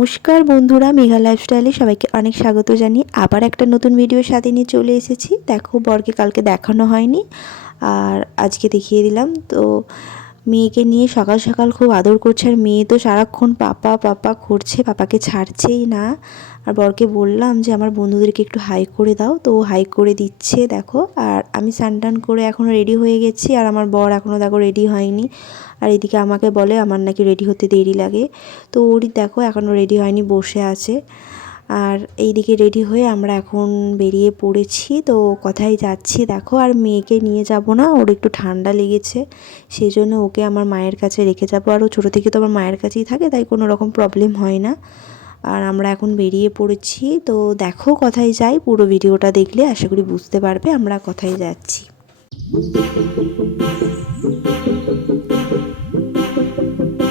নমস্কার বন্ধুরা, মেঘা লাইফস্টাইলে সবাইকে অনেক স্বাগত জানিয়ে আবার একটা নতুন ভিডিওর সাথে নিয়ে চলে এসেছি। দেখো, বরকে কালকে দেখানো হয়নি। আর আজকে দেখিয়ে দিলাম। তো মেয়েকে নিয়ে সকাল সকাল খুব আদর করছে। আর মেয়ে তো সারাক্ষণ পাপা পাপা করছে, পাপাকে ছাড়ছেই না। আর বরকে বললাম যে, আমার বন্ধুদেরকে একটু হাই করে দাও। তো ও হাই করে দিচ্ছে, দেখো। আর আমি স্নান করে এখনও রেডি হয়ে গেছি। আর আমার বর এখনও দেখো রেডি হয়নি। আর এদিকে আমাকে বলে, আমার নাকি রেডি হতে দেরি লাগে। তো ওরই দেখো এখনও রেডি হয়নি, বসে আছে। আর এইদিকে রেডি হয়ে আমরা এখন বেরিয়ে পড়েছি। তো কোথায় যাচ্ছি দেখো, আর মেয়েকে নিয়ে যাব না, ওর একটু ঠান্ডা লেগেছে সেই জন্য ওকে আমার মায়ের কাছে রেখে যাব। আর ও ছোটো থেকে তো আমার মায়ের কাছেই থাকে, তাই কোনো রকম প্রবলেম হয় না। আর আমরা এখন বেরিয়ে পড়েছি। তো দেখো কোথায় যাই, পুরো ভিডিওটা দেখলে আশা করি বুঝতে পারবে আমরা কোথায় যাচ্ছি।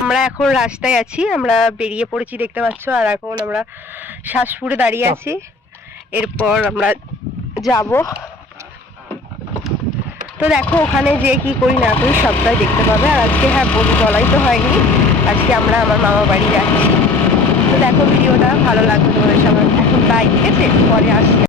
আমরা এখন রাস্তায় আছি আমরা বেরিয়ে পড়েছি দেখতে পাচ্ছ আর এখন আমরা শ্বাসপুরে দাঁড়িয়ে আছি। এরপর আমরা যাব। তো দেখো ওখানে যে কি করি না করি সবটাই দেখতে পাবে। আর আজকে হ্যাঁ বলি বলাই তো হয়নি। আজকে আমরা আমার মামা বাড়ি যাচ্ছি। তো দেখো ভিডিওটা ভালো লাগবে তোমাদের সবার। এখন বাই ঠিক আছে? পরে আসছি।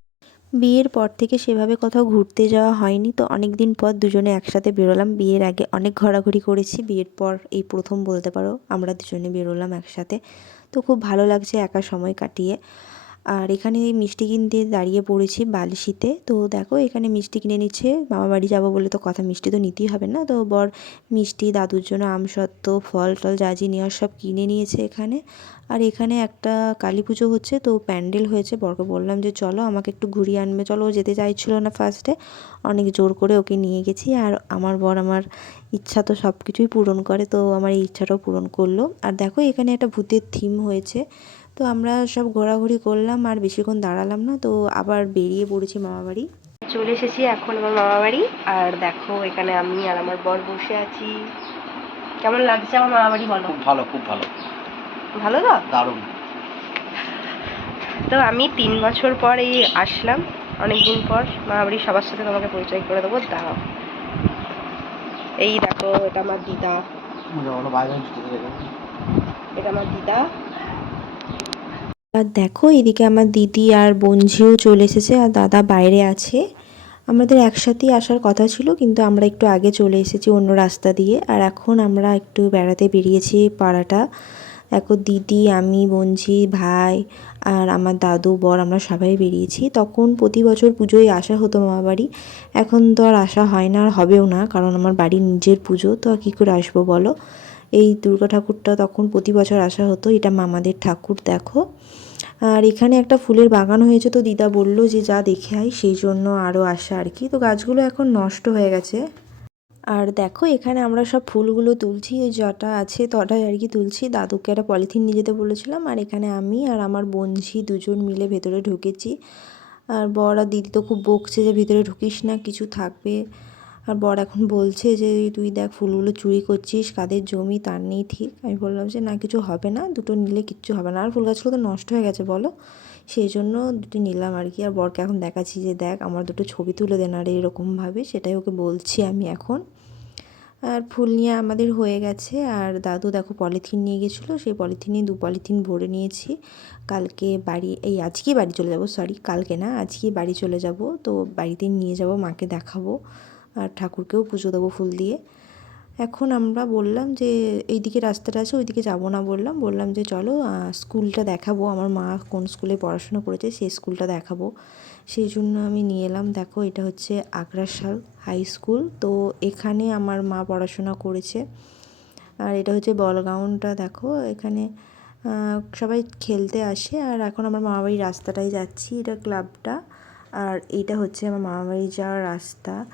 বিয়ের পর থেকে সেভাবে কোথাও ঘুরতে যাওয়া হয়নি। তো অনেক দিন পর দুজনে একসাথে বেরোলাম। বিয়ের আগে অনেক ঘোরাঘুরি করেছি। বিয়ের পর এই প্রথম বলতে পারো, আমরা দুজনে বেরোলাম একসাথে। তো খুব ভালো লাগছে একা সময় কাটিয়ে। আর এখানে মিষ্টি কিনতে দাঁড়িয়ে পড়েছি বালিশিতে। তো দেখো, এখানে মিষ্টি কিনে নিচ্ছে। মামা বাড়ি যাব বলে তো কথা, মিষ্টি তো নিতেই হবে না। তো বর মিষ্টি, দাদুর জন্য আমসত্ত্ব ফল টল যা নেওয়ার সব কিনে নিয়েছে এখানে। আর এখানে একটা কালী পুজো হচ্ছে, তো প্যান্ডেল হয়েছে। বরকে বললাম যে, চলো আমাকে একটু ঘুরিয়ে আনবে। চলো, ও যেতে চাইছিল না ফার্স্টে অনেক জোর করে ওকে নিয়ে গেছি। আর আমার বর আমার ইচ্ছা তো সব কিছুই পূরণ করে, তো আমার এই ইচ্ছাটাও পূরণ করল। আর দেখো, এখানে একটা ভূতের থিম হয়েছে। তো আমরা সব ঘোরাঘুরি করলাম আর বেশিক্ষণ দাঁড়ালাম না তো আবার বেরিয়ে পড়েছি মামা বাড়ি। চলে এসেছি এখন আমার মামা বাড়ি আর দেখো এখানে আমি আর আমার বর বসে আছি। কেমন লাগছে আমার মামা বাড়ি বলো? খুব ভালো খুব ভালো। ভালো তো? দারুণ। তো আমি তিন বছর পর এই আসলাম অনেকদিন পর মামা বাড়ির সবার সাথে তোমাকে পরিচয় করে দেবো দাও এই দেখো এটা আমার দিদা। এটা আমার দিদা। আর দেখো, এদিকে আমার দিদি আর বোনঝিও চলে এসেছে আর দাদা বাইরে আছে। আমাদের একসাথেই আসার কথা ছিল, কিন্তু আমরা একটু আগে চলে এসেছি অন্য রাস্তা দিয়ে। আর এখন আমরা একটু বেড়াতে বেরিয়েছি পাড়াটা। এখন দিদি, আমি বোনঝি ভাই আর আমার দাদু, বর, আমরা সবাই বেরিয়েছি। তখন প্রতি বছর পুজোয় আসা হতো মামা বাড়ি। এখন তো আর আসা হয় না, আর হবেও না, কারণ আমার বাড়ির নিজের পুজো। তো আর কী করে আসব বলো? এই দুর্গা ঠাকুরটা তখন প্রতি বছর আসা হতো। এটা মামাদের ঠাকুর, দেখো। আর এখানে একটা ফুলের বাগান হয়েছে তো দিদা বলল যে, যা দেখে আয়, সেই জন্য আরও আসা আর কি। তো গাছগুলো এখন নষ্ট হয়ে গেছে। আর দেখো, এখানে আমরা সব ফুলগুলো তুলছি জটা আছে তটাই আর কি তুলছি। দাদুকে একটা পলিথিন নিয়ে যেতে বলেছিলাম, আর এখানে আমি আর আমার বোনঝি দুজন মিলে ভেতরে ঢুকেছি। আর আর দিদি তো খুব বকছে যে, ভেতরে ঢুকিস না, কিছু থাকবে। আর বর এখন বলছে যে, তুই দেখ ফুলগুলো চুরি করছিস, কাদের জমি, তার নেই ঠিক। আমি বললাম যে, না, কিছু হবে না, দুটো নিলে কিচ্ছু হবে না। আর ফুল গাছগুলো তো নষ্ট হয়ে গেছে, বলো। সেই জন্য দুটো নিলাম আর কি। আর বরকে এখন দেখাচ্ছি যে, দেখ, আমার দুটো ছবি তুলে দেন আর এরকমভাবে সেটাই ওকে বলছি আমি এখন। আর ফুল নিয়ে আমাদের হয়ে গেছে। আর দাদু দেখো পলিথিন নিয়ে গেছিল। সেই পলিথিনে দু পলিথিন ভরে নিয়েছি। কালকে বাড়ি, এই আজকেই বাড়ি চলে যাব, সরি, কালকে না, আজকেই বাড়ি চলে যাব। তো বাড়িতে নিয়ে যাব, মাকে দেখাবো। আর ঠাকুরকেও পুজো দেবো ফুল দিয়ে। এখন আমরা বললাম যে, এইদিকে রাস্তাটা আছে, ওইদিকে যাব না বললাম। বললাম যে, চলো স্কুলটা দেখাবো। আমার মা কোন স্কুলে পড়াশোনা করেছে, সেই স্কুলটা দেখাবো। সেই জন্য আমি নিয়ে এলাম। দেখো, এটা হচ্ছে আগ্রাসাল হাই স্কুল। তো এখানে আমার মা পড়াশোনা করেছে। আর এটা হচ্ছে বলগাউনটা দেখো। এখানে সবাই খেলতে আসে। আর এখন আমার মামাবাড়ির রাস্তাটাই যাচ্ছি, এটা ক্লাবটা। আর এটা হচ্ছে আমার মামাবাড়ি যাওয়ার রাস্তা।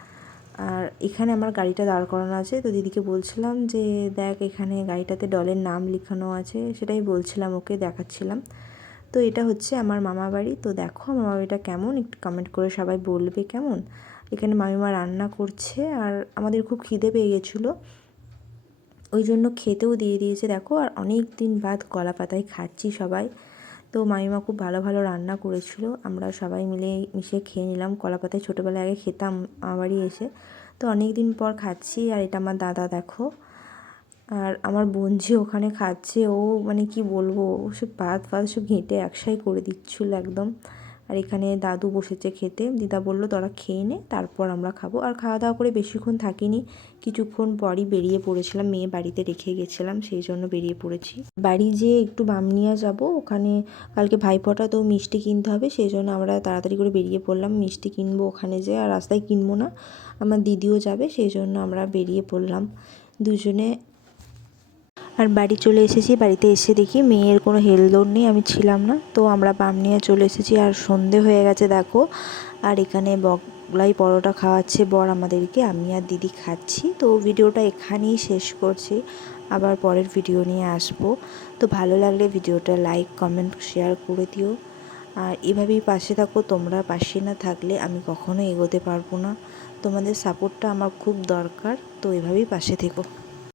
আর এখানে আমার গাড়িটা দাঁড় করানো আছে। তো দিদিকে বলছিলাম যে, দেখ, এখানে গাড়িটাতে ডলের নাম লেখানো আছে। সেটাই বলছিলাম ওকে, দেখাচ্ছিলাম। তো এটা হচ্ছে আমার মামা বাড়ি। তো দেখো মামা বাড়িটা কেমন? একটু কমেন্ট করে সবাই বলবে কেমন? এখানে মামিমা রান্না করছে আর আমাদের খুব খিদে পেয়ে গেছিল। ওই জন্য খেতেও দিয়ে দিয়েছে। দেখো, আর অনেক দিন বাদ কলা পাতায় খাচ্ছি সবাই। তো মামিমা খুব ভালো ভালো রান্না করেছিল। আমরা সবাই মিলে মিশে খেয়ে নিলাম। কলা পাতায় ছোটোবেলায় আগে খেতাম আমার বাড়ি এসে। তো অনেক দিন পর খাচ্ছি আর এটা আমার দাদা দেখো। আর আমার বোনঝি ওখানে খাচ্ছে, ও মানে কি বলব? সব ভাত ফাত সব ঘেঁটে একসাই করে দিচ্ছিল একদম। আর এখানে দাদু বসেছে খেতে। দিদা বলল, তোরা খেয়ে নে, তারপর আমরা খাব। আর খাওয়া দাওয়া করে বেশিক্ষণ থাকিনি। কিছুক্ষণ পরই বেরিয়ে পড়েছিলাম, মেয়ে বাড়িতে রেখে গেছিলাম, সেই জন্য বেরিয়ে পড়েছি। বাড়ি যেয়ে একটু বামনিয়া যাব। ওখানে কালকে ভাইফোঁটা তো মিষ্টি কিনতে হবে, সেই জন্য আমরা তাড়াতাড়ি করে বেরিয়ে পড়লাম। মিষ্টি কিনবো ওখানে যেয়ে, আর রাস্তায় কিনবো না, আমার দিদিও যাবে, সেই জন্য আমরা বেরিয়ে পড়লাম। দুজনে আর বাড়ি চলে এসেছি, বাড়িতে এসে দেখি মেয়ের কোনো হেলদোল নেই, আমি ছিলাম না। তো আমরা বাম নিয়ে চলে এসেছি, আর সন্ধে হয়ে গেছে, দেখো। আর এখানে বগলাই পরোটা খাওয়াচ্ছে বর আমাদেরকে, আমি আর দিদি খাচ্ছি। তো ভিডিওটা এখানেই শেষ করছি, আবার পরের ভিডিও নিয়ে আসব। তো ভালো লাগলে ভিডিওটা লাইক, কমেন্ট, শেয়ার করে দিও। আর এভাবেই পাশে থাকো, তোমরা পাশে না থাকলে আমি কখনো এগোতে পারব না। তোমাদের সাপোর্টটা আমার খুব দরকার, তো এভাবেই পাশে থেকো।